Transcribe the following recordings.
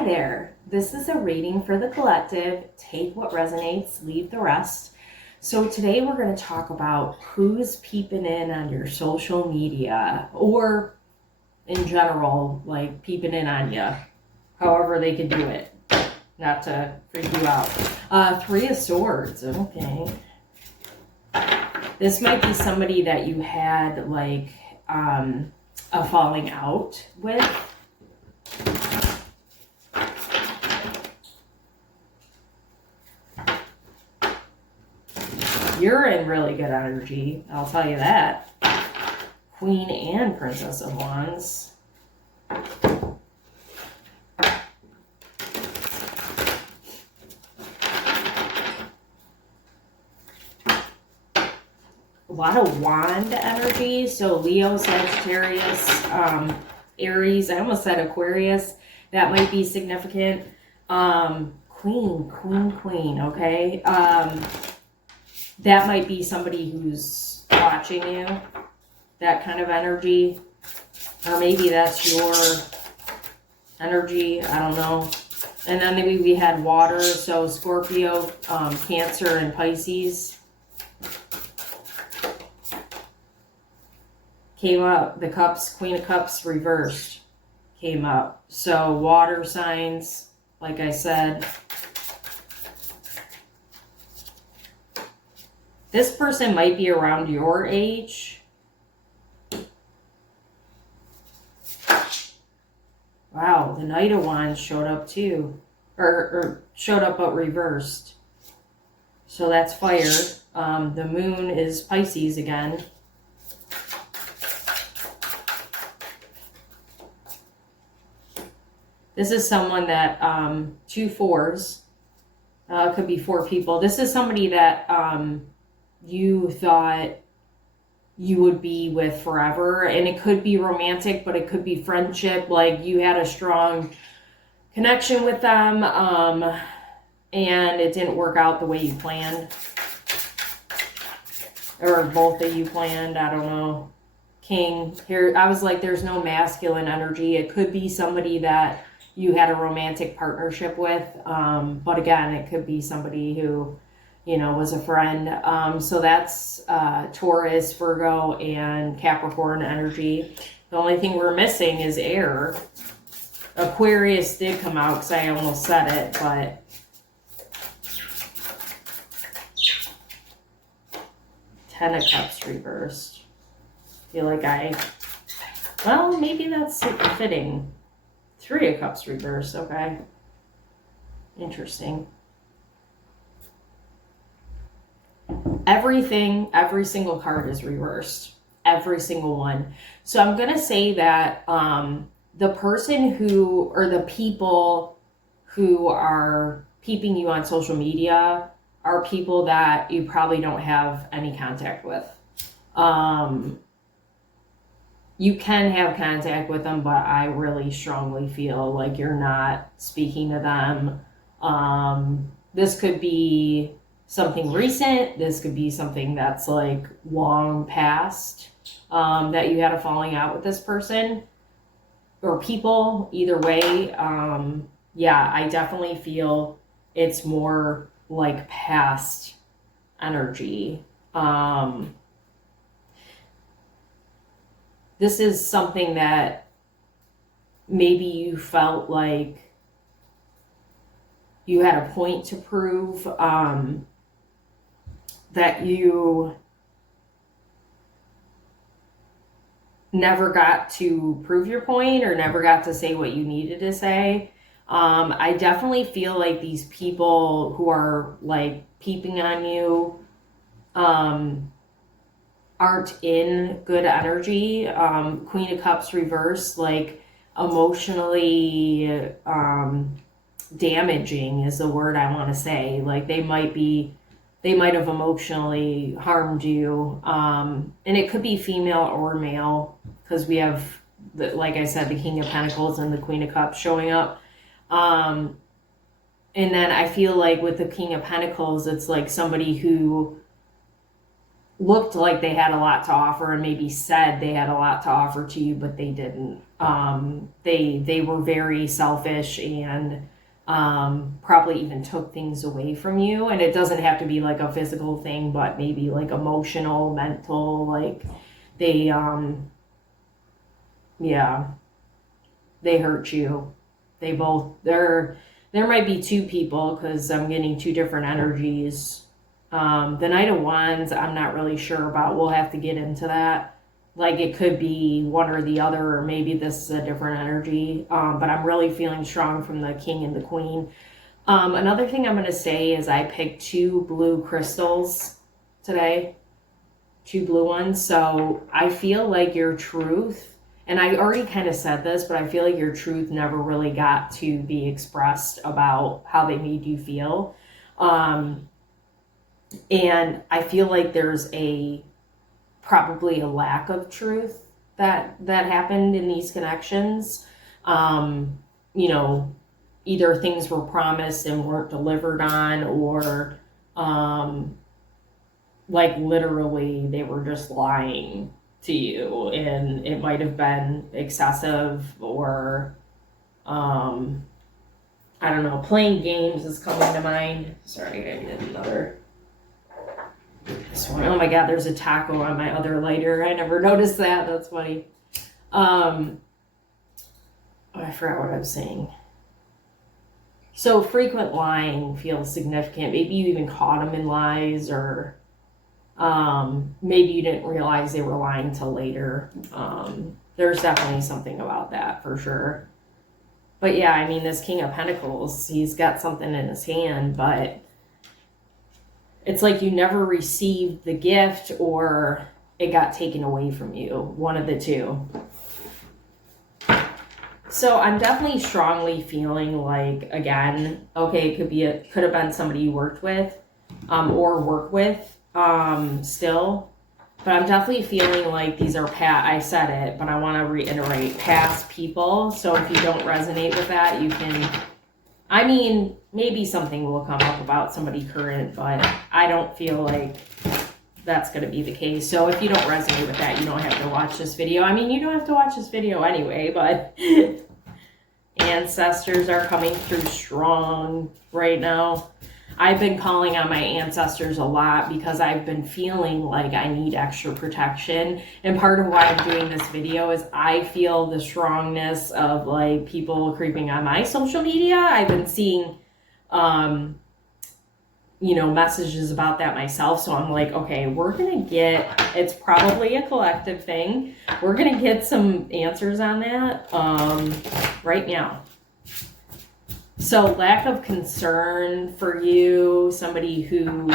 Hi there. This is a reading for the collective. Take what resonates, leave the rest. So today we're going to talk about who's peeping in on your social media, or in general, like peeping in on you, however they could do it, not to freak you out. Three of Swords. Okay. This might be somebody that you had like a falling out with. You're in really good energy, I'll tell you that. Queen and Princess of Wands. A lot of wand energy, so Leo, Sagittarius, Aries, I almost said Aquarius. That might be significant. Queen, okay? That might be somebody who's watching you, that kind of energy. Or maybe that's your energy, I don't know. And then maybe we had water, so Scorpio, Cancer, and Pisces. Came up, the Cups, Queen of Cups reversed came up. So water signs, like I said. This person might be around your age. Wow, the Knight of Wands showed up too. Or showed up but reversed. So that's fire. The moon is Pisces again. This is someone that, 2 4s. Could be 4 people. This is somebody that you thought you would be with forever, and it could be romantic, but it could be friendship. Like you had a strong connection with them, and it didn't work out the way you planned, or both of you planned. I don't know. King here, I was like, there's no masculine energy. It could be somebody that you had a romantic partnership with, but again, it could be somebody who, you know, was a friend. So that's Taurus, Virgo, and Capricorn energy. The only thing we're missing is air. Aquarius did come out because I almost said it, but Ten of Cups reversed. Feel like well, maybe that's fitting. 3 of Cups reversed, okay. Interesting. Every single card is reversed. Every single one. So I'm going to say that the person who, or the people who are peeping you on social media are people that you probably don't have any contact with. You can have contact with them, but I really strongly feel like you're not speaking to them. This could be something recent. This could be something that's like long past, that you had a falling out with this person or people. Either way, yeah, I definitely feel it's more like past energy. This is something that maybe you felt like you had a point to prove, that you never got to prove your point or never got to say what you needed to say. I definitely feel like these people who are like peeping on you aren't in good energy. Queen of Cups reversed, like emotionally damaging is the word I want to say. Like they might have emotionally harmed you. And it could be female or male, because we have, like I said, the King of Pentacles and the Queen of Cups showing up. And then I feel like with the King of Pentacles, it's like somebody who looked like they had a lot to offer and maybe said they had a lot to offer to you, but they didn't. They were very selfish and probably even took things away from you. And it doesn't have to be like a physical thing, but maybe like emotional, mental, like they, yeah, they hurt you. There might be two people because I'm getting two different energies. The Knight of Wands, I'm not really sure about. We'll have to get into that. Like it could be one or the other, or maybe this is a different energy. But I'm really feeling strong from the King and the Queen. Another thing I'm going to say is I picked 2 blue crystals today, 2 blue ones. So I feel like your truth, and I already kind of said this, but I feel like your truth never really got to be expressed about how they made you feel. And I feel like there's probably a lack of truth that happened in these connections. You know, either things were promised and weren't delivered on, or like literally they were just lying to you, and it might have been excessive, or I don't know, playing games is coming to mind. Sorry, I did another. Oh my god, there's a taco on my other lighter. I never noticed that. That's funny. Oh, I forgot what I was saying. So frequent lying feels significant. Maybe you even caught them in lies, or maybe you didn't realize they were lying till later. There's definitely something about that for sure. But yeah, I mean, this King of Pentacles, he's got something in his hand, but it's like you never received the gift, or it got taken away from you. One of the two. So I'm definitely strongly feeling like, again, okay, it could have been somebody you worked with, or work with, still. But I'm definitely feeling like these are I said it, but I want to reiterate, past people. So if you don't resonate with that, you can, I mean, maybe something will come up about somebody current, but I don't feel like that's going to be the case. So if you don't resonate with that, you don't have to watch this video. I mean, you don't have to watch this video anyway, but ancestors are coming through strong right now. I've been calling on my ancestors a lot because I've been feeling like I need extra protection. And part of why I'm doing this video is I feel the strongness of like people creeping on my social media. I've been seeing, you know, messages about that myself. So I'm like, okay, we're going to it's probably a collective thing. We're going to get some answers on that right now. So lack of concern for you, somebody who,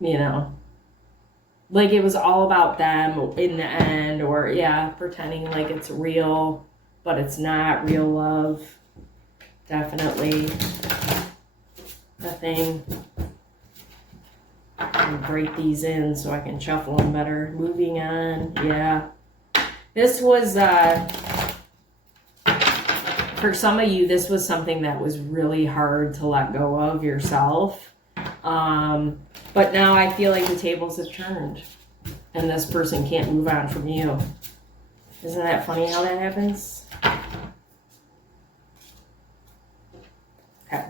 you know, like it was all about them in the end, or yeah, pretending like it's real, but it's not real love. Definitely a thing. I'll break these in so I can shuffle them better. Moving on, yeah. This was, for some of you, this was something that was really hard to let go of yourself. But now I feel like the tables have turned and this person can't move on from you. Isn't that funny how that happens? Okay.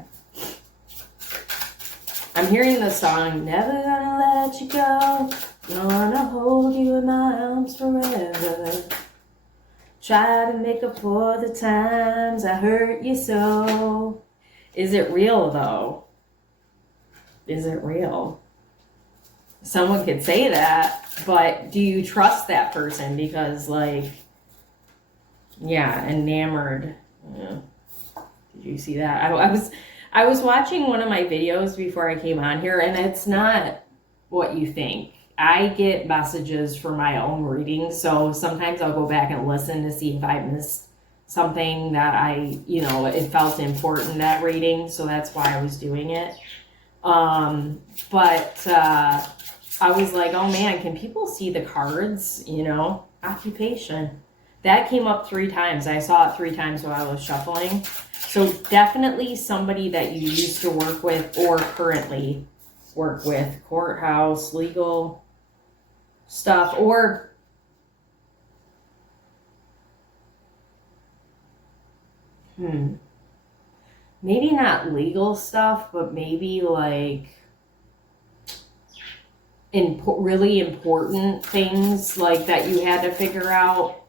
I'm hearing the song, never gonna let you go, gonna hold you in my arms forever. Try to make up for the times I hurt you so. Is it real though? Is it real? Someone could say that, but do you trust that person? Because like, yeah, enamored. Yeah. Did you see that? I was watching one of my videos before I came on here, and it's not what you think. I get messages for my own readings, so sometimes I'll go back and listen to see if I missed something that it felt important, that reading, so that's why I was doing it. But I was like, oh man, can people see the cards? Occupation. That came up 3 times. I saw it 3 times while I was shuffling. So definitely somebody that you used to work with or currently work with. Courthouse, legal stuff, or Maybe not legal stuff, but maybe like really important things like that you had to figure out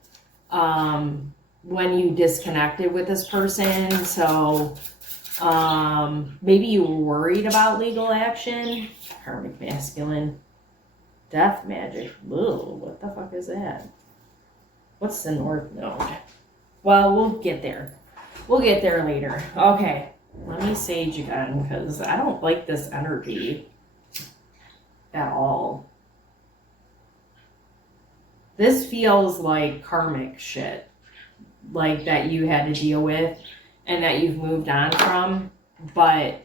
when you disconnected with this person. So maybe you were worried about legal action. Karmic masculine. Death magic. Ooh, what the fuck is that? What's the North Node? Well, we'll get there. We'll get there later. Okay, let me sage again because I don't like this energy at all. This feels like karmic shit, like that you had to deal with and that you've moved on from, but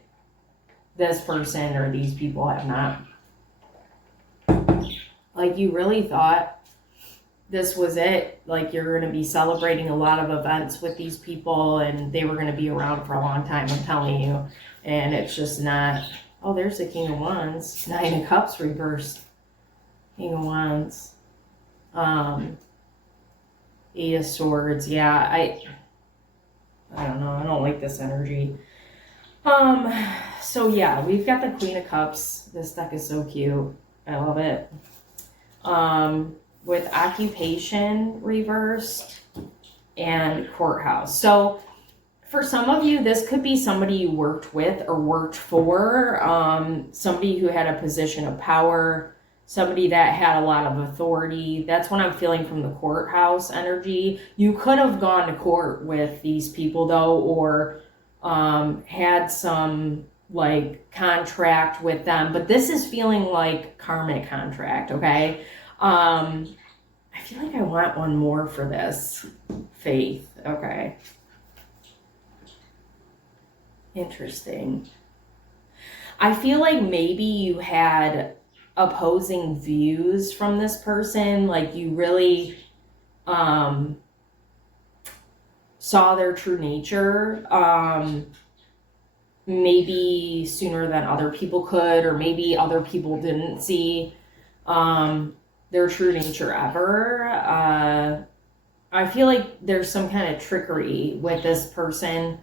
this person or these people have not. Like you really thought this was it, like you're going to be celebrating a lot of events with these people and they were going to be around for a long time, I'm telling you, and it's just not. Oh, there's the King of Wands. Nine of Cups reversed. King of Wands. Eight of Swords. Yeah, I don't know. I don't like this energy. So yeah, we've got the Queen of Cups. This deck is so cute. I love it. With occupation reversed and courthouse. So for some of you, this could be somebody you worked with or worked for, somebody who had a position of power, somebody that had a lot of authority. That's what I'm feeling from the courthouse energy. You could have gone to court with these people though, or had some like contract with them, but this is feeling like karmic contract, okay? I feel like I want one more for this. Faith, okay. Interesting. I feel like maybe you had opposing views from this person, like you really saw their true nature, maybe sooner than other people could, or maybe other people didn't see their true nature ever. I feel like there's some kind of trickery with this person.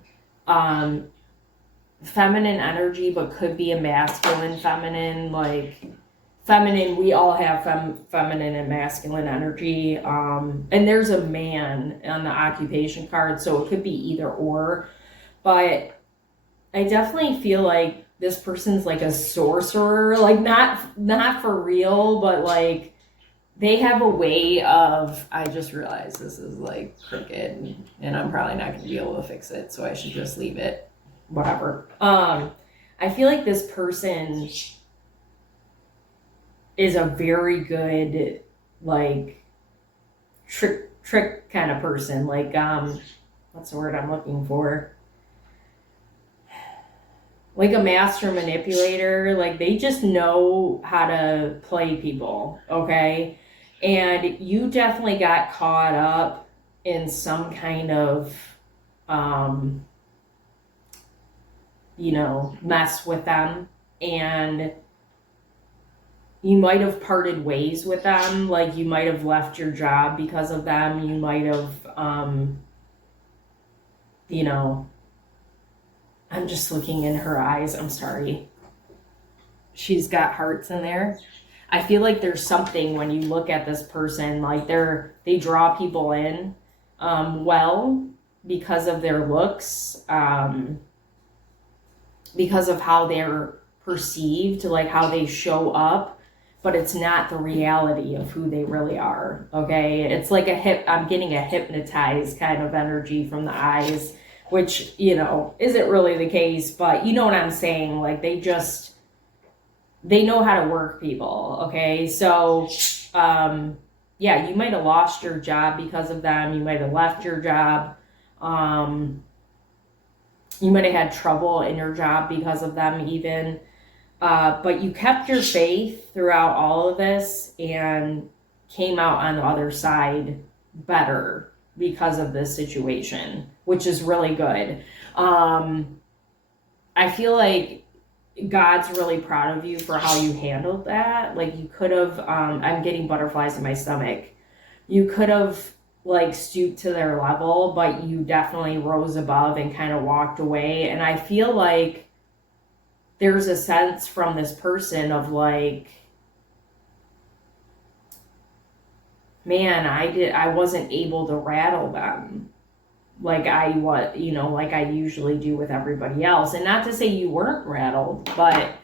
Feminine energy, but could be a masculine feminine, like feminine, we all have feminine and masculine energy, and there's a man on the occupation card, so it could be either or, but I definitely feel like this person's like a sorcerer, like not for real, but like they have a way of, I just realized this is like crooked and I'm probably not going to be able to fix it, so I should just leave it. Whatever. I feel like this person is a very good, like, trick kind of person. Like, what's the word I'm looking for? Like a master manipulator. Like, they just know how to play people, okay? And you definitely got caught up in some kind of, mess with them, and you might have parted ways with them. Like you might have left your job because of them. You might have, I'm just looking in her eyes. I'm sorry. She's got hearts in there. I feel like there's something when you look at this person, like they draw people in, well, because of their looks, because of how they're perceived, like how they show up, but it's not the reality of who they really are, okay? It's like I'm getting a hypnotized kind of energy from the eyes, which, isn't really the case, but you know what I'm saying? Like they know how to work people, okay? So, yeah, you might have lost your job because of them. You might have left your job. You might have had trouble in your job because of them even. But you kept your faith throughout all of this and came out on the other side better because of this situation, which is really good. I feel like God's really proud of you for how you handled that. Like you could have, I'm getting butterflies in my stomach. You could have like stoop to their level, but you definitely rose above and kind of walked away. And I feel like there's a sense from this person of like, man, I wasn't able to rattle them like like I usually do with everybody else. And not to say you weren't rattled, but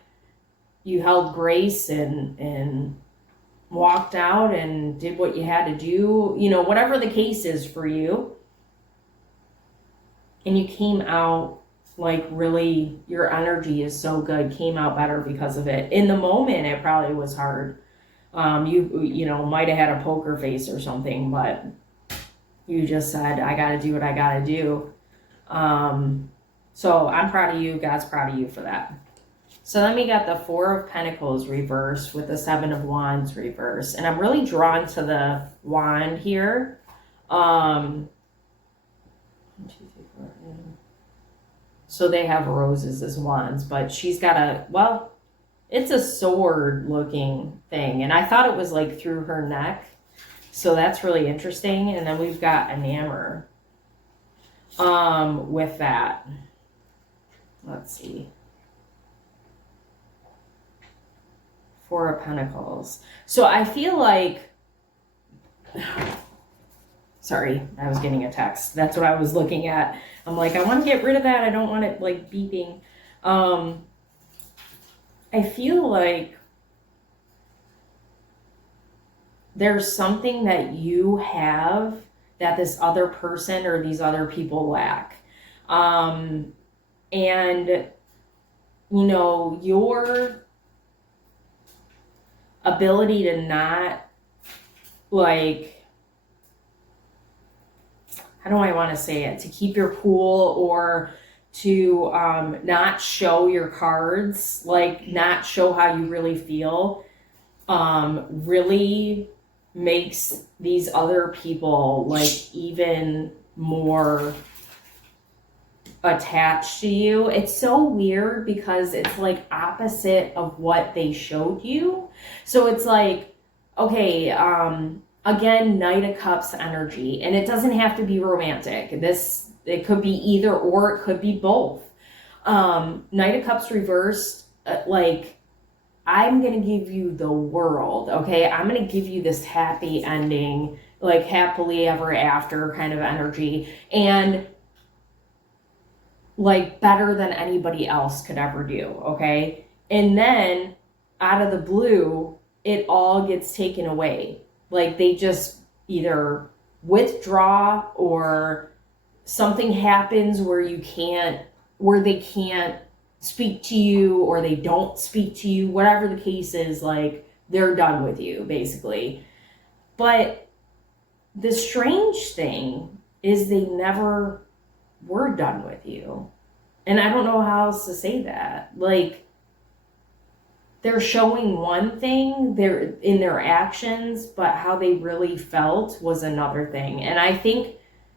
you held grace and walked out and did what you had to do, whatever the case is for you. And you came out like really, your energy is so good, came out better because of it. In the moment, it probably was hard. You might have had a poker face or something, but you just said, I got to do what I got to do. So I'm proud of you. God's proud of you for that. So then we got the Four of Pentacles reversed with the Seven of Wands reversed. And I'm really drawn to the wand here. 1, 2, 3, 4, 5. So they have roses as wands, but she's got it's a sword looking thing. And I thought it was like through her neck. So that's really interesting. And then we've got enamor with that. Let's see. Four of Pentacles. So I feel like, sorry, I was getting a text. That's what I was looking at. I'm like, I want to get rid of that. I don't want it like beeping. I feel like there's something that you have that this other person or these other people lack. And, your ability to not, like, how do I want to say it? To keep your cool or to not show your cards, like not show how you really feel, really makes these other people like even more attached to you. It's so weird because it's like opposite of what they showed you. So it's like, okay, again, Knight of Cups energy, and it doesn't have to be romantic. It could be either or, it could be both. Knight of Cups reversed, like, I'm going to give you the world, okay? I'm going to give you this happy ending, like happily ever after kind of energy, and like better than anybody else could ever do, okay? And then out of the blue, it all gets taken away. Like they just either withdraw or something happens where they can't speak to you or they don't speak to you, whatever the case is, like they're done with you basically. But the strange thing is they never were done with you. And I don't know how else to say that. Like, they're showing one thing in their actions, but how they really felt was another thing. And I think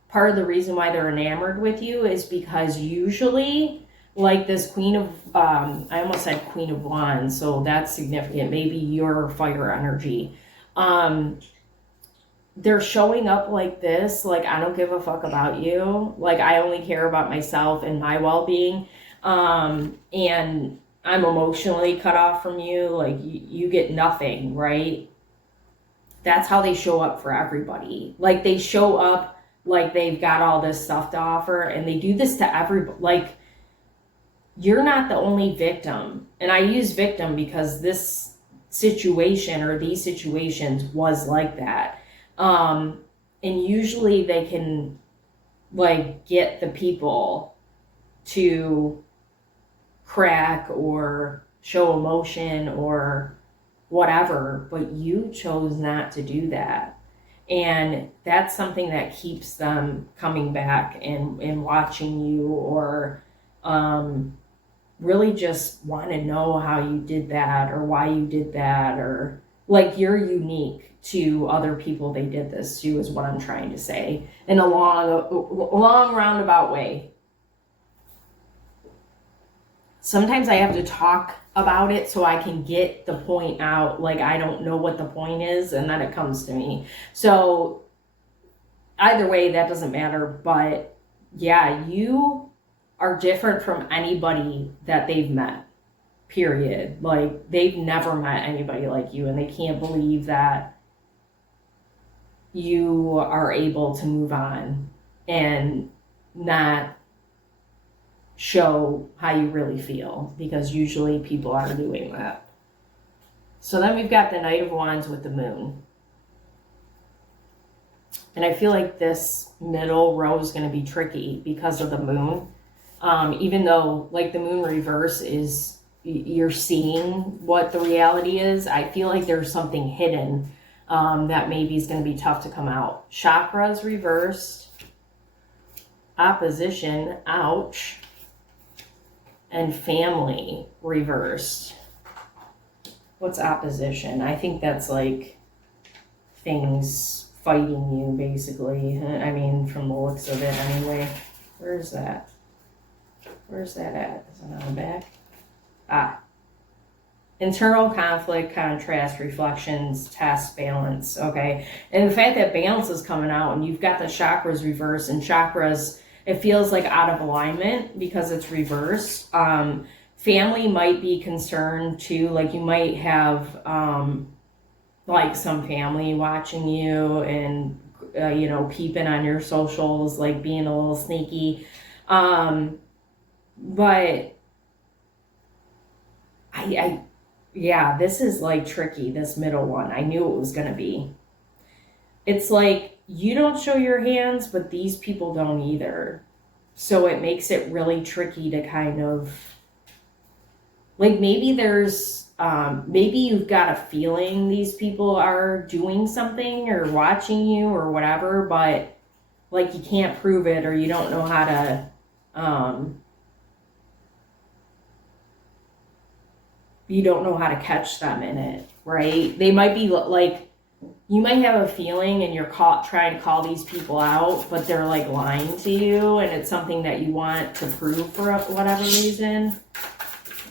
part of the reason why they're enamored with you is because usually, like this Queen of, I almost said Queen of Wands, so that's significant. Maybe your fire energy. They're showing up like this, like, I don't give a fuck about you. Like, I only care about myself and my well-being. And I'm emotionally cut off from you. Like, you get nothing, right? That's how they show up for everybody. Like, they show up like they've got all this stuff to offer, and they do this to everybody. Like, you're not the only victim. And I use victim because this situation or these situations was like that. And usually they can like get the people to crack or show emotion or whatever, but you chose not to do that. And that's something that keeps them coming back and watching you, or really just want to know how you did that or why you did that, or like you're unique to other people they did this to, is what I'm trying to say in a long roundabout way. Sometimes I have to talk about it so I can get the point out. Like, I don't know what the point is, and then it comes to me. So either way, that doesn't matter. But yeah, you are different from anybody that they've met, period. Like, they've never met anybody like you, and they can't believe that you are able to move on and not show how you really feel, because usually people are doing that. So then we've got the Knight of Wands with the Moon. And I feel like this middle row is going to be tricky because of the Moon. Even though, like, the Moon reverse is, you're seeing what the reality is, I feel like there's something hidden that maybe is going to be tough to come out. Chakras reversed. Opposition, ouch. And family reversed. What's opposition? I think that's like things fighting you, basically. I mean, from the looks of it anyway. Where's that? Where's that at? Is it on the back? Ah. Internal conflict, contrast, reflections, test, balance. Okay. And the fact that balance is coming out and you've got the chakras reversed, and chakras, it feels like out of alignment because it's reversed. Family might be concerned too. Like, you might have like some family watching you and you know, peeping on your socials, like being a little sneaky. But yeah, this is like tricky, this middle one. I knew it was going to be. It's like, you don't show your hands, but these people don't either. So it makes it really tricky to kind of, like, maybe there's, maybe you've got a feeling these people are doing something or watching you or whatever, but like, you can't prove it, or you don't know how to, you don't know how to catch them in it, right? They might be like, you might have a feeling and you're trying to call these people out, but they're like lying to you, and it's something that you want to prove for whatever reason.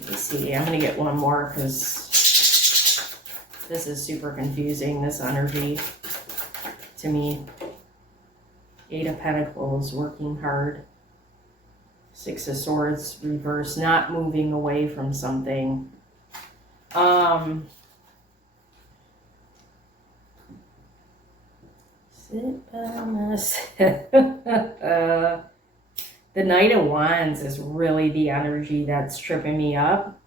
Let me see. I'm going to get one more because this is super confusing, this energy to me. 8 of Pentacles, working hard. 6 of Swords, reverse, not moving away from something. Sit by myself. The Knight of Wands is really the energy that's tripping me up.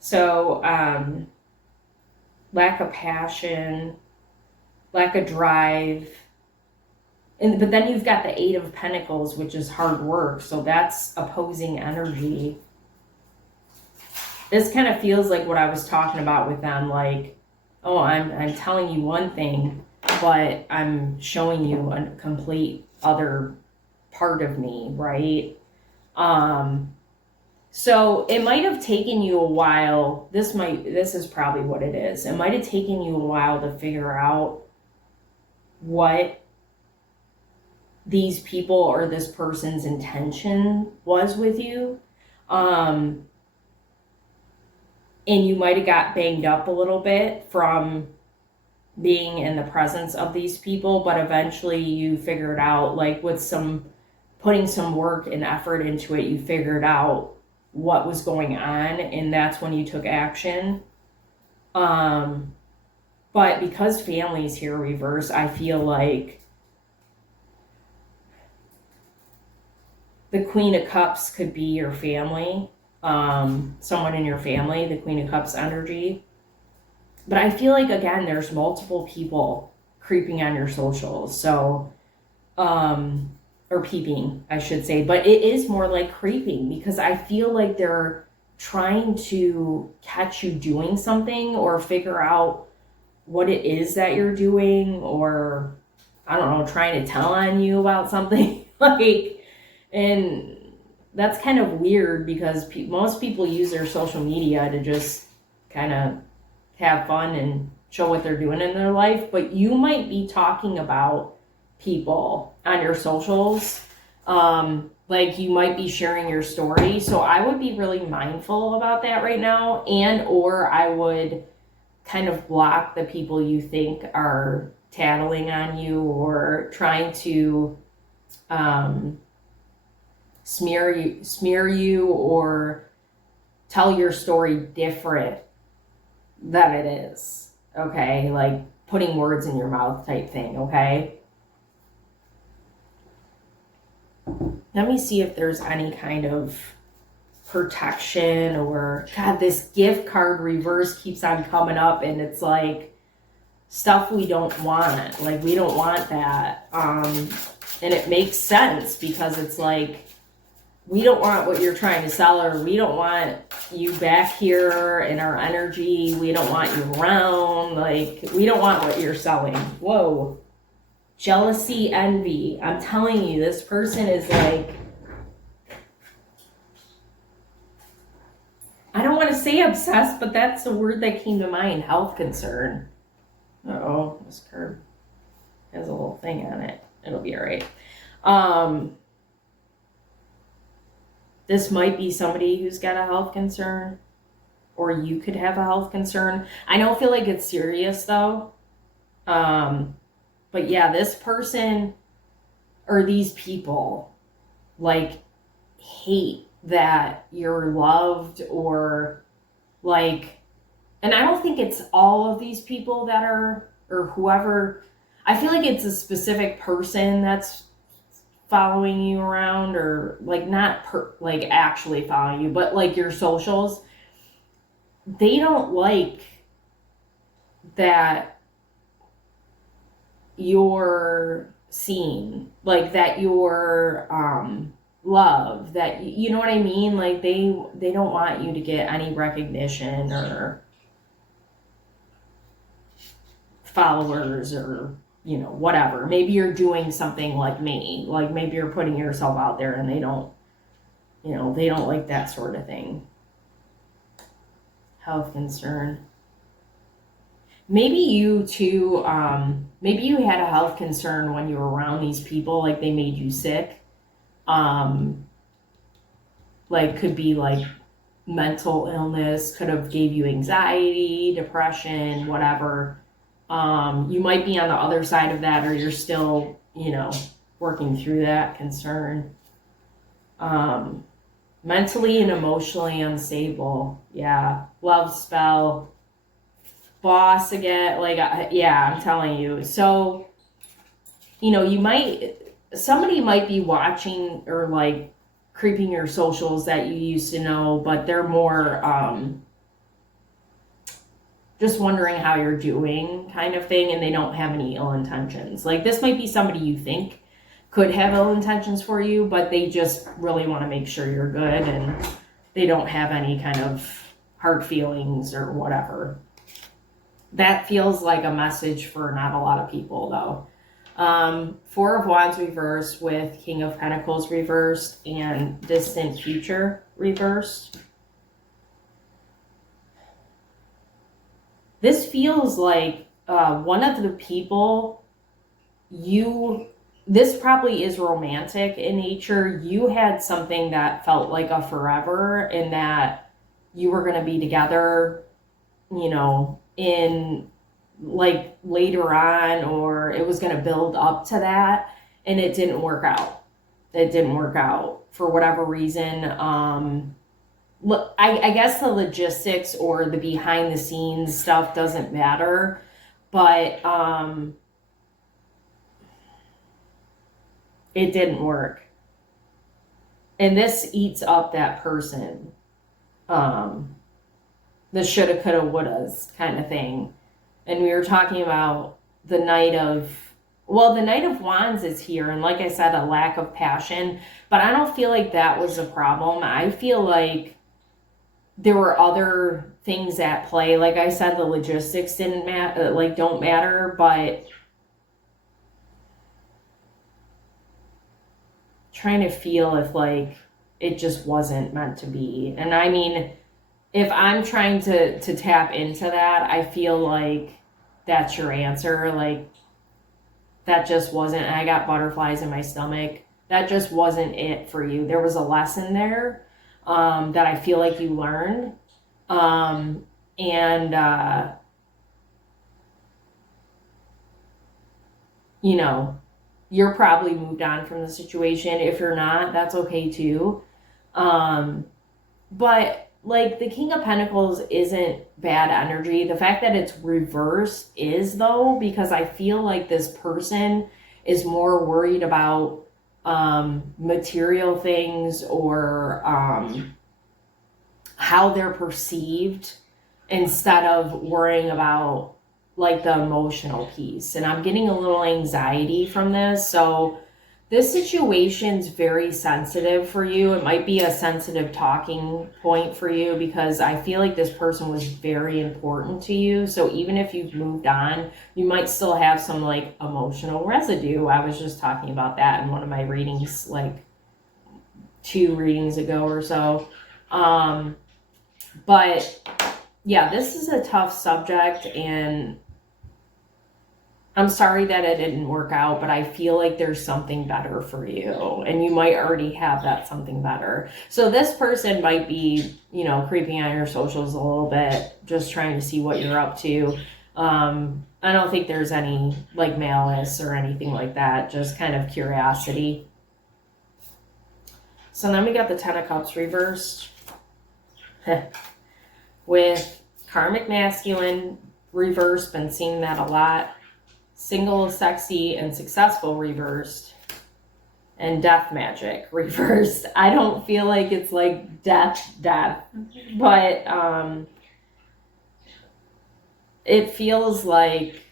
So, lack of passion, lack of drive. But then you've got the 8 of Pentacles, which is hard work. So that's opposing energy. This kind of feels like what I was talking about with them. Like, oh, I'm telling you one thing, but I'm showing you a complete other part of me, right? So it might have taken you a while. This is probably what it is. It might have taken you a while to figure out what these people or this person's intention was with you. And you might have got banged up a little bit from being in the presence of these people, but eventually you figured out, like, with putting some work and effort into it, you figured out what was going on, and that's when you took action. But because family's here reverse, I feel like the Queen of Cups could be your family, someone in your family, the Queen of Cups energy. But I feel like, again, there's multiple people creeping on your socials. So, or peeping, I should say. But it is more like creeping, because I feel like they're trying to catch you doing something or figure out what it is that you're doing, or, I don't know, trying to tell on you about something. Like, and that's kind of weird, because most people use their social media to just kind of have fun and show what they're doing in their life, but you might be talking about people on your socials. Like, you might be sharing your story. So I would be really mindful about that right now, or I would kind of block the people you think are tattling on you or trying to smear you or tell your story different than it is. Okay, like putting words in your mouth type thing. Okay. Let me see if there's any kind of protection or, God, this gift card reverse keeps on coming up, and it's like stuff we don't want. Like, we don't want that. And it makes sense because it's like, we don't want what you're trying to sell, or we don't want you back here in our energy. We don't want you around. Like, we don't want what you're selling. Whoa. Jealousy, envy. I'm telling you, this person is like, I don't want to say obsessed, but that's the word that came to mind. Health concern. Uh-oh, this card has a little thing on it. It'll be all right. This might be somebody who's got a health concern, or you could have a health concern. I don't feel like it's serious though. But yeah, this person or these people like hate that you're loved, or like, and I don't think it's all of these people that are, or whoever. I feel like it's a specific person that's following you around, or like not like actually following you, but like your socials. They don't like that you're seen, like that you're love, that you know what I mean, like they don't want you to get any recognition or followers, or you know, whatever. Maybe you're doing something like me, like maybe you're putting yourself out there, and they don't, you know, they don't like that sort of thing. Health concern. Maybe you too, maybe you had a health concern when you were around these people, like they made you sick. Like could be like mental illness, could have gave you anxiety, depression, whatever. You might be on the other side of that, or you're still, you know, working through that concern. Mentally and emotionally unstable. Yeah. Love spell. Boss again, like, yeah, I'm telling you. So, you know, somebody might be watching or like creeping your socials that you used to know, but they're more just wondering how you're doing kind of thing, and they don't have any ill intentions. Like, this might be somebody you think could have ill intentions for you, but they just really want to make sure you're good, and they don't have any kind of hard feelings or whatever. That feels like a message for not a lot of people, though. Four of Wands reversed with King of Pentacles reversed and Distant Future reversed. This feels like one of the people this probably is romantic in nature. You had something that felt like a forever, and that you were going to be together, you know, in like later on, or it was going to build up to that, and it didn't work out. It didn't work out for whatever reason. Look, I guess the logistics or the behind the scenes stuff doesn't matter, but it didn't work. And this eats up that person. The shoulda, coulda, wouldas kind of thing. And we were talking about the Knight of Wands is here. And like I said, a lack of passion. But I don't feel like that was a problem. I feel like there were other things at play. Like I said, the logistics don't matter. But trying to feel if like it just wasn't meant to be. And I mean, if I'm trying to tap into that, I feel like that's your answer. Like, that just wasn't, I got butterflies in my stomach. That just wasn't it for you. There was a lesson there that I feel like you learned. And you know, you're probably moved on from the situation. If you're not, that's okay too. But like the King of Pentacles isn't bad energy. The fact that it's reversed is, though, because I feel like this person is more worried about material things or how they're perceived instead of worrying about like the emotional piece. And I'm getting a little anxiety from this. So this situation's very sensitive for you. It might be a sensitive talking point for you because I feel like this person was very important to you. So even if you've moved on, you might still have some like emotional residue. I was just talking about that in one of my readings, like 2 readings ago or so. But yeah, this is a tough subject, and I'm sorry that it didn't work out, but I feel like there's something better for you, and you might already have that something better. So this person might be, you know, creeping on your socials a little bit, just trying to see what you're up to. I don't think there's any like malice or anything like that, just kind of curiosity. So then we got the 10 of Cups reversed with karmic masculine reversed. Been seeing that a lot. Single, sexy, and successful reversed. And death magic reversed. I don't feel like it's like death, but it feels like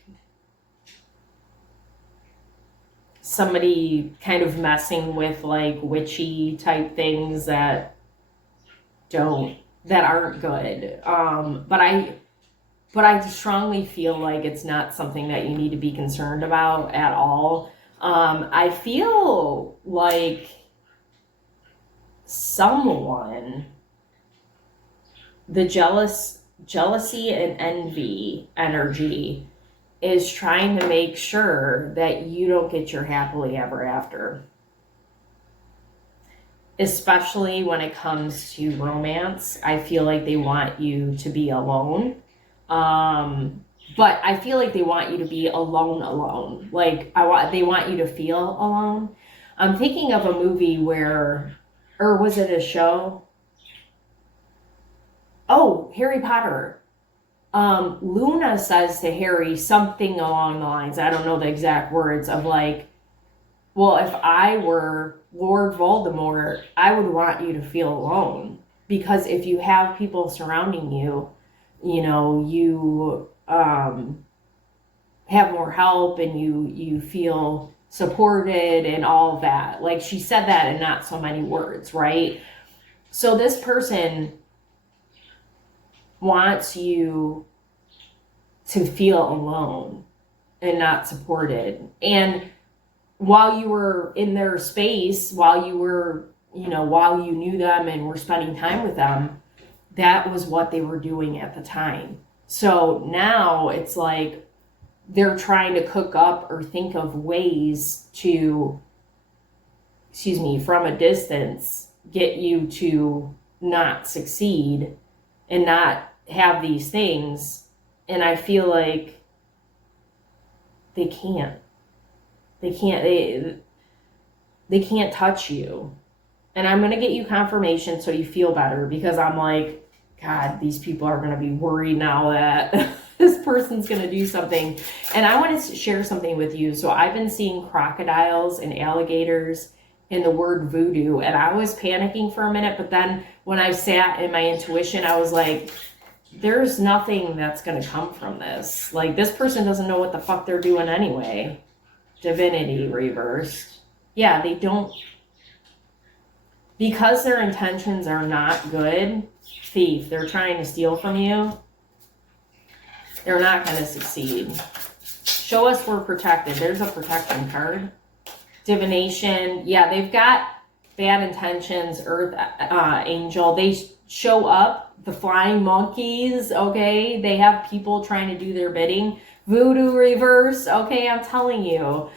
somebody kind of messing with like witchy type things that aren't good. But I strongly feel like it's not something that you need to be concerned about at all. I feel like someone, the jealousy and envy energy is trying to make sure that you don't get your happily ever after. Especially when it comes to romance, I feel like they want you to be alone. But I feel like they want you to be alone. Like they want you to feel alone. I'm thinking of a movie or was it a show? Oh, Harry Potter. Luna says to Harry something along the lines, I don't know the exact words, of like, well, if I were Lord Voldemort, I would want you to feel alone. Because if you have people surrounding you, you know, you have more help and you feel supported and all of that. Like she said that in not so many words, right? So this person wants you to feel alone and not supported. And while you were in their space, while you knew them and were spending time with them, that was what they were doing at the time. So now it's like they're trying to cook up or think of ways to, from a distance, get you to not succeed and not have these things. And I feel like they can't touch you. And I'm going to get you confirmation so you feel better, because I'm like, God, these people are going to be worried now that this person's going to do something. And I want to share something with you. So I've been seeing crocodiles and alligators in the word voodoo, and I was panicking for a minute, but then when I sat in my intuition, I was like, there's nothing that's going to come from this. Like, this person doesn't know what the fuck they're doing anyway. Divinity reversed. Yeah, they don't, because their intentions are not good. Thief, they're trying to steal from you. They're not going to succeed. Show us we're protected. There's a protection card. Divination. Yeah, they've got bad intentions. Earth angel. They show up. The flying monkeys. Okay, they have people trying to do their bidding. Voodoo reverse. Okay, I'm telling you,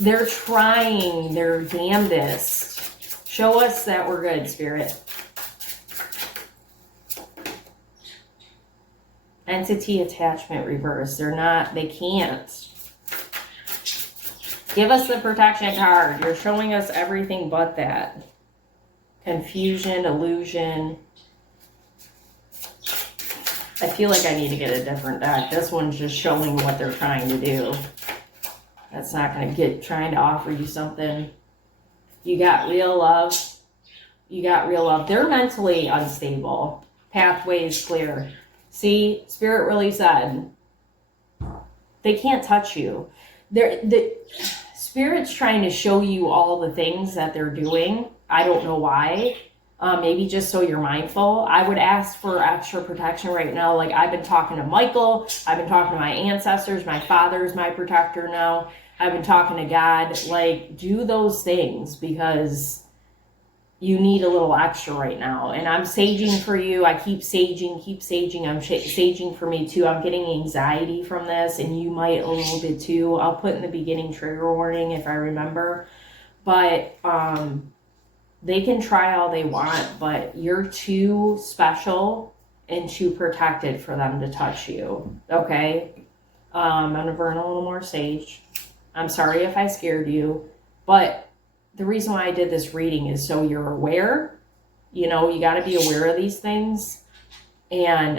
they're trying their damnedest. Show us that we're good, Spirit. Entity attachment reverse. They can't. Give us the protection card. You're showing us everything but that. Confusion, illusion. I feel like I need to get a different deck. This one's just showing what they're trying to do. That's not going to trying to offer you something. You got real love. You got real love. They're mentally unstable. Pathway is clear. See, Spirit really said they can't touch you. The Spirit's trying to show you all the things that they're doing. I don't know why. Maybe just so you're mindful. I would ask for extra protection right now. Like, I've been talking to Michael. I've been talking to my ancestors. My father's my protector now. I've been talking to God. Like, do those things because you need a little extra right now. And I'm saging for you. I keep saging. I'm saging for me too. I'm getting anxiety from this, and you might a little bit too. I'll put in the beginning trigger warning if I remember. But they can try all they want, but you're too special and too protected for them to touch you. Okay? I'm going to burn a little more sage. I'm sorry if I scared you, but the reason why I did this reading is so you're aware. You know, you got to be aware of these things. And,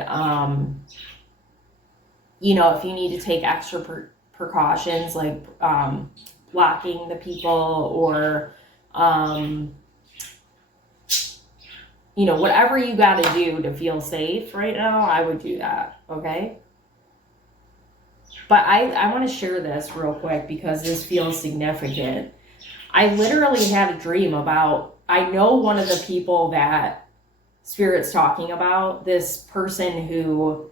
you know, if you need to take extra precautions, like blocking the people or, you know, whatever you got to do to feel safe right now, I would do that. Okay. But I want to share this real quick because this feels significant. I literally had a dream about, I know one of the people that Spirit's talking about, this person who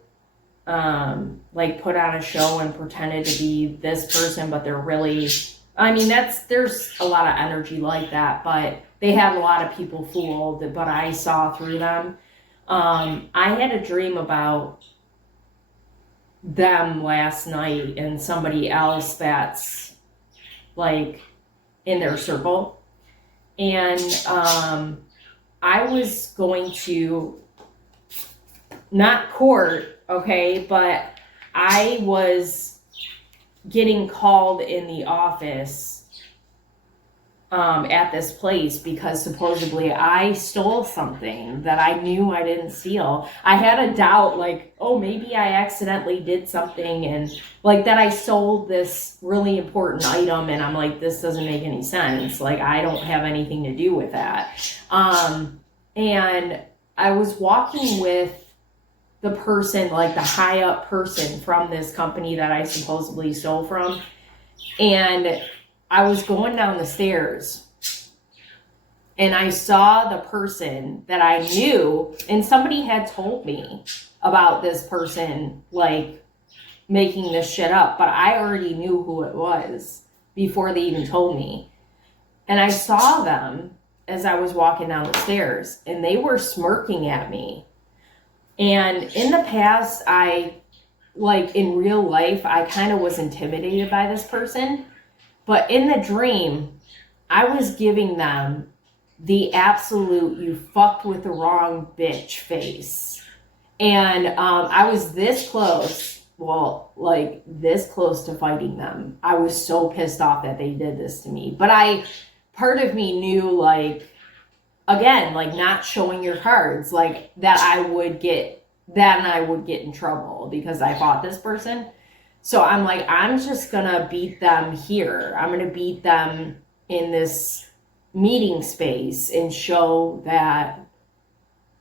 like put on a show and pretended to be this person, but they're really, I mean, there's a lot of energy like that, but they have a lot of people fooled, but I saw through them. I had a dream about them last night and somebody else that's like in their circle. And I was going to, not court, okay, but I was getting called in the office at this place because supposedly I stole something that I knew I didn't steal. I had a doubt, like, oh, maybe I accidentally did something, and like that I sold this really important item, and I'm like, this doesn't make any sense. Like, I don't have anything to do with that. And I was walking with the person, like the high up person from this company that I supposedly stole from, and I was going down the stairs and I saw the person that I knew, and somebody had told me about this person, like making this shit up, but I already knew who it was before they even told me. And I saw them as I was walking down the stairs, and they were smirking at me. And in the past, like in real life, I kind of was intimidated by this person. But in the dream, I was giving them the absolute, you fucked with the wrong bitch face. And I was this close, well, like this close to fighting them. I was so pissed off that they did this to me. But part of me knew, like, again, like not showing your cards, like that I would get in trouble because I fought this person. So I'm like, I'm just going to beat them here. I'm going to beat them in this meeting space and show that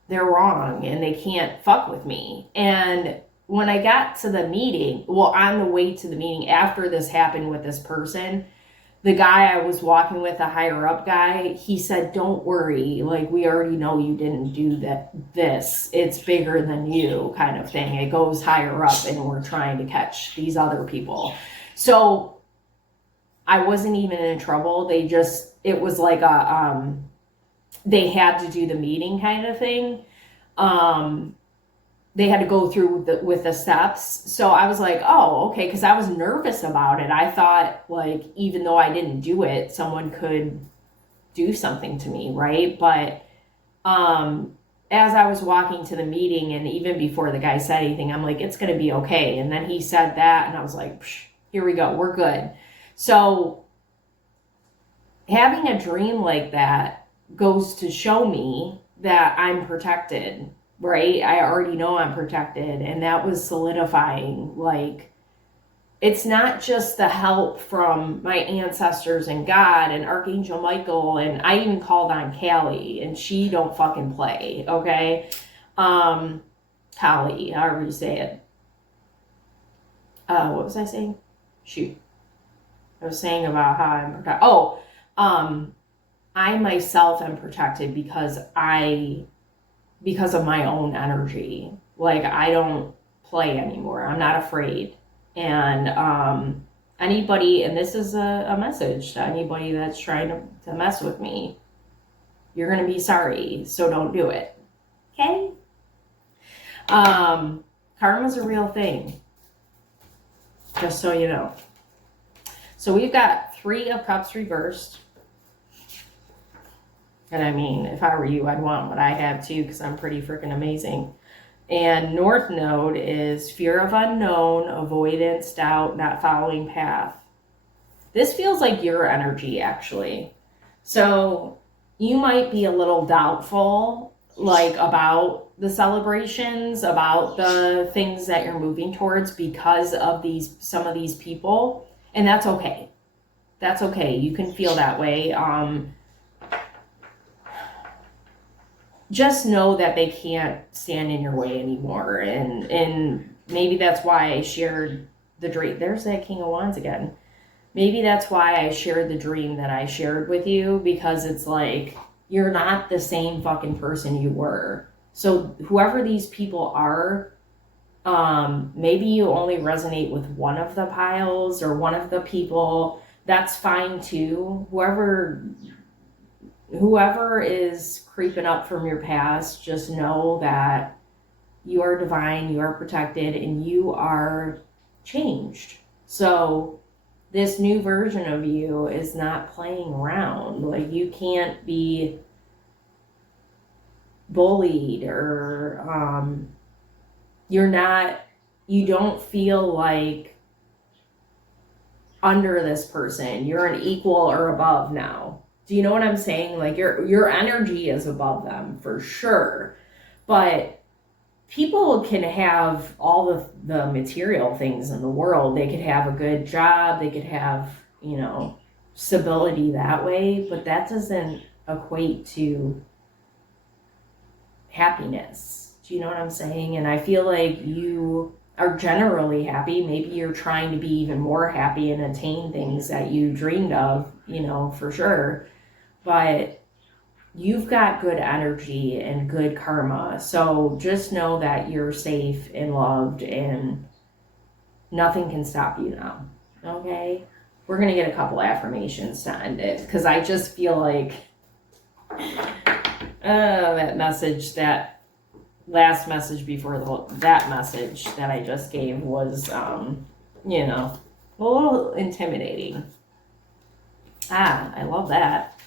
they're wrong and they can't fuck with me. And when I got to the meeting, well, on the way to the meeting after this happened with this person, the guy I was walking with, a higher up guy, he said, don't worry, like, we already know you didn't do this. It's bigger than you, kind of thing. It goes higher up and we're trying to catch these other people. So I wasn't even in trouble. It was like they had to do the meeting kind of thing. They had to go through with the steps. So I was like, oh, okay. Cause I was nervous about it. I thought, like, even though I didn't do it, someone could do something to me. Right. But, as I was walking to the meeting, and even before the guy said anything, I'm like, it's going to be okay. And then he said that, and I was like, here we go. We're good. So having a dream like that goes to show me that I'm protected, right? I already know I'm protected. And that was solidifying. Like, it's not just the help from my ancestors and God and Archangel Michael. And I even called on Callie, and she don't fucking play, okay? Callie, however you say it. What was I saying? Shoot. I was saying about how I'm protected. I myself am protected because of my own energy. Like, I don't play anymore. I'm not afraid. And anybody, and this is a message to anybody that's trying to mess with me, you're going to be sorry, so don't do it. Okay? Karma's a real thing. Just so you know. So we've got 3 of Cups reversed. And I mean, if I were you, I'd want what I have too, because I'm pretty freaking amazing. And North Node is fear of unknown, avoidance, doubt, not following path. This feels like your energy, actually. So you might be a little doubtful, like, about the celebrations, about the things that you're moving towards because of some of these people. And that's okay. That's okay. You can feel that way. Just know that they can't stand in your way anymore. And maybe that's why I shared the dream. There's that King of Wands again. Maybe that's why I shared the dream that I shared with you, because it's like, you're not the same fucking person you were. So whoever these people are, maybe you only resonate with one of the piles or one of the people. That's fine too. Whoever is creeping up from your past, just know that you are divine, you are protected, and you are changed. So this new version of you is not playing around. Like, you can't be bullied, or you don't feel like under this person. You're an equal or above now. Do you know what I'm saying? Like, your energy is above them for sure. But people can have all the material things in the world. They could have a good job. They could have, stability that way. But that doesn't equate to happiness. Do you know what I'm saying? And I feel like you are generally happy. Maybe you're trying to be even more happy and attain things that you dreamed of, for sure. But you've got good energy and good karma. So just know that you're safe and loved, and nothing can stop you now. Okay? We're going to get a couple affirmations to end it, because I just feel like that last message before that message that I just gave was, a little intimidating. I love that.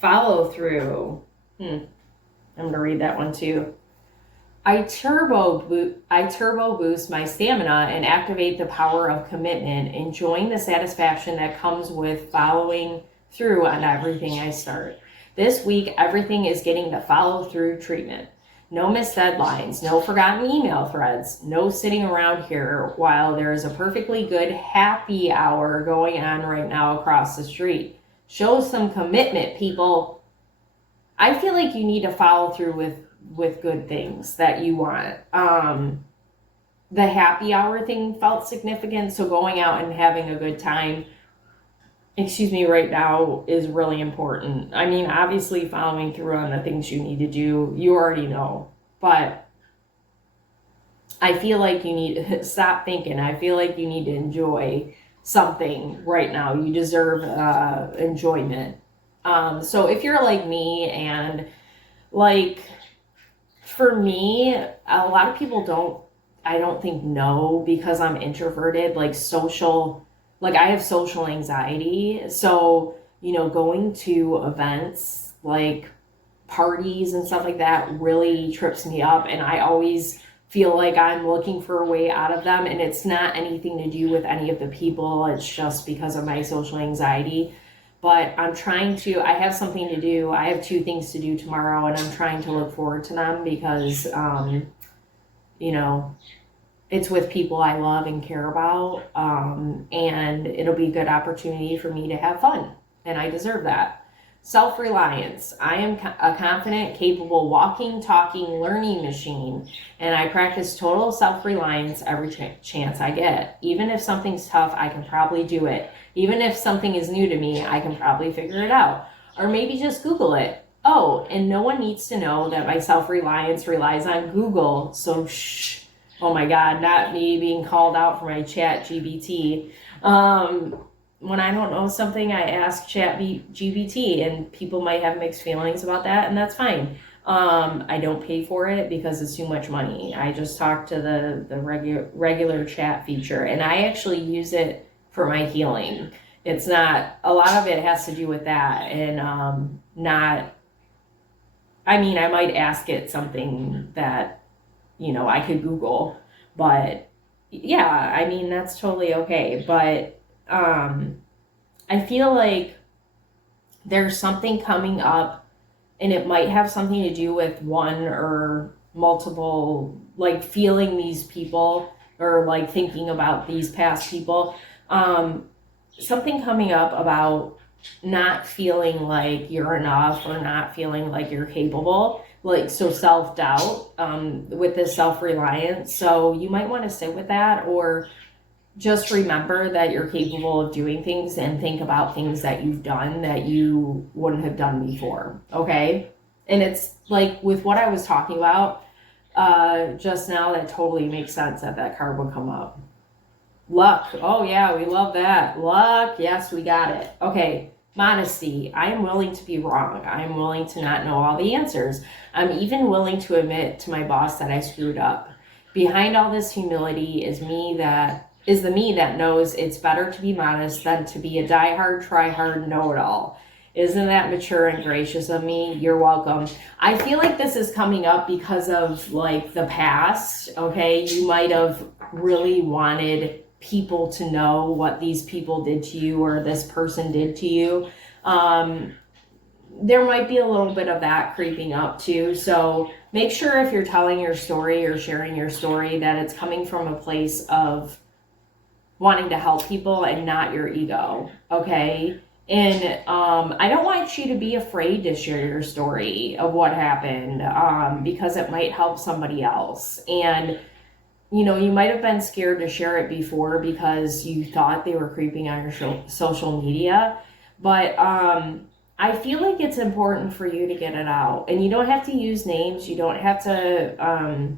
Follow through. I'm going to read that one too. I turbo boost my stamina and activate the power of commitment, enjoying the satisfaction that comes with following through on everything I start. This week, everything is getting the follow through treatment. No missed deadlines, no forgotten email threads, no sitting around here while there is a perfectly good happy hour going on right now across the street. Show some commitment, people. I feel like you need to follow through with good things that you want. The happy hour thing felt significant, so going out and having a good time, right now is really important. I mean, obviously following through on the things you need to do, you already know. But I feel like you need to stop thinking. I feel like you need to enjoy something right now. You deserve enjoyment. So if you're like me, and like, for me, a lot of people I don't think know, because I'm introverted, like I have social anxiety. So, going to events like parties and stuff like that really trips me up. And I always feel like I'm looking for a way out of them. And it's not anything to do with any of the people. It's just because of my social anxiety. but I have something to do. I have 2 things to do tomorrow, and I'm trying to look forward to them because, you know, it's with people I love and care about, and it'll be a good opportunity for me to have fun, and I deserve that. Self-reliance. I am a confident, capable, walking, talking, learning machine, and I practice total self-reliance every chance I get. Even if something's tough, I can probably do it. Even if something is new to me, I can probably figure it out. Or maybe just Google it. Oh, and no one needs to know that my self-reliance relies on Google, so shh. Oh my God, not me being called out for my chat GBT. When I don't know something, I ask ChatGPT, and people might have mixed feelings about that, and that's fine. I don't pay for it because it's too much money. I just talk to the regular chat feature, and I actually use it for my healing. It's not, a lot of it has to do with that, and I might ask it something that, I could Google, but yeah, that's totally okay. But I feel like there's something coming up, and it might have something to do with one or multiple, like feeling these people or like thinking about these past people. Something coming up about not feeling like you're enough or not feeling like you're capable, like, so self-doubt, with this self-reliance. So you might want to sit with that, or just remember that you're capable of doing things and think about things that you've done that you wouldn't have done before. Okay. And it's like with what I was talking about just now, that totally makes sense that card would come up. Luck. Oh yeah, we love that. Luck. Yes, we got it. Okay. Modesty. I am willing to be wrong. I am willing to not know all the answers. I'm even willing to admit to my boss that I screwed up. Behind all this humility is the me that knows it's better to be modest than to be a die-hard, try-hard, know-it-all. Isn't that mature and gracious of me? You're welcome. I feel like this is coming up because of like the past, okay? You might have really wanted people to know what these people did to you or this person did to you. There might be a little bit of that creeping up too. So make sure if you're telling your story or sharing your story that it's coming from a place of wanting to help people and not your ego, okay? And I don't want you to be afraid to share your story of what happened, because it might help somebody else. And, you might have been scared to share it before because you thought they were creeping on your social media. But I feel like it's important for you to get it out. And you don't have to use names. You don't have to...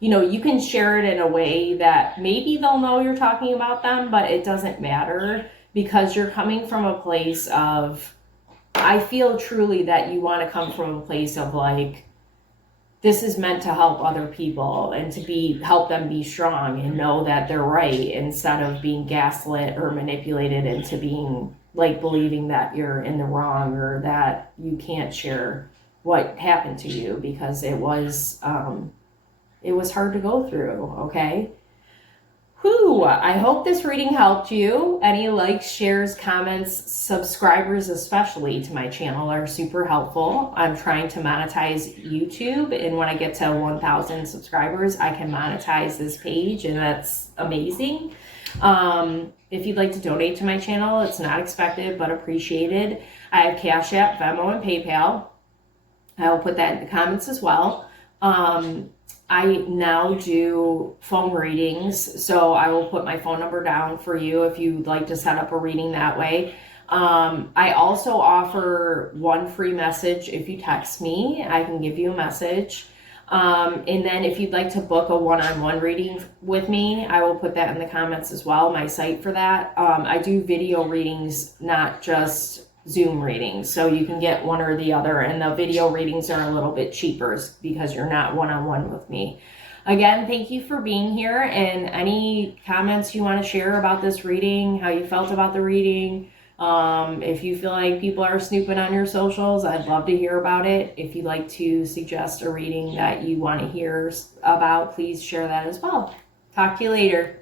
you can share it in a way that maybe they'll know you're talking about them, but it doesn't matter because you're coming from a place of, I feel truly that you want to come from a place of like, this is meant to help other people and to help them be strong and know that they're right, instead of being gaslit or manipulated into being like believing that you're in the wrong or that you can't share what happened to you because it was hard to go through, okay? Whew, I hope this reading helped you. Any likes, shares, comments, subscribers especially to my channel are super helpful. I'm trying to monetize YouTube, and when I get to 1,000 subscribers, I can monetize this page, and that's amazing. If you'd like to donate to my channel, it's not expected but appreciated. I have Cash App, Venmo, and PayPal. I will put that in the comments as well. I now do phone readings, so I will put my phone number down for you if you'd like to set up a reading that way. I also offer one free message. If you text me, I can give you a message. And then if you'd like to book a one-on-one reading with me, I will put that in the comments as well, my site for that. I do video readings, not just Zoom readings, so you can get one or the other, and the video readings are a little bit cheaper because you're not one-on-one with me. Again, thank you for being here, and any comments you want to share about this reading, how you felt about the reading, if you feel like people are snooping on your socials, I'd love to hear about it. If you'd like to suggest a reading that you want to hear about, please share that as well. Talk to you later.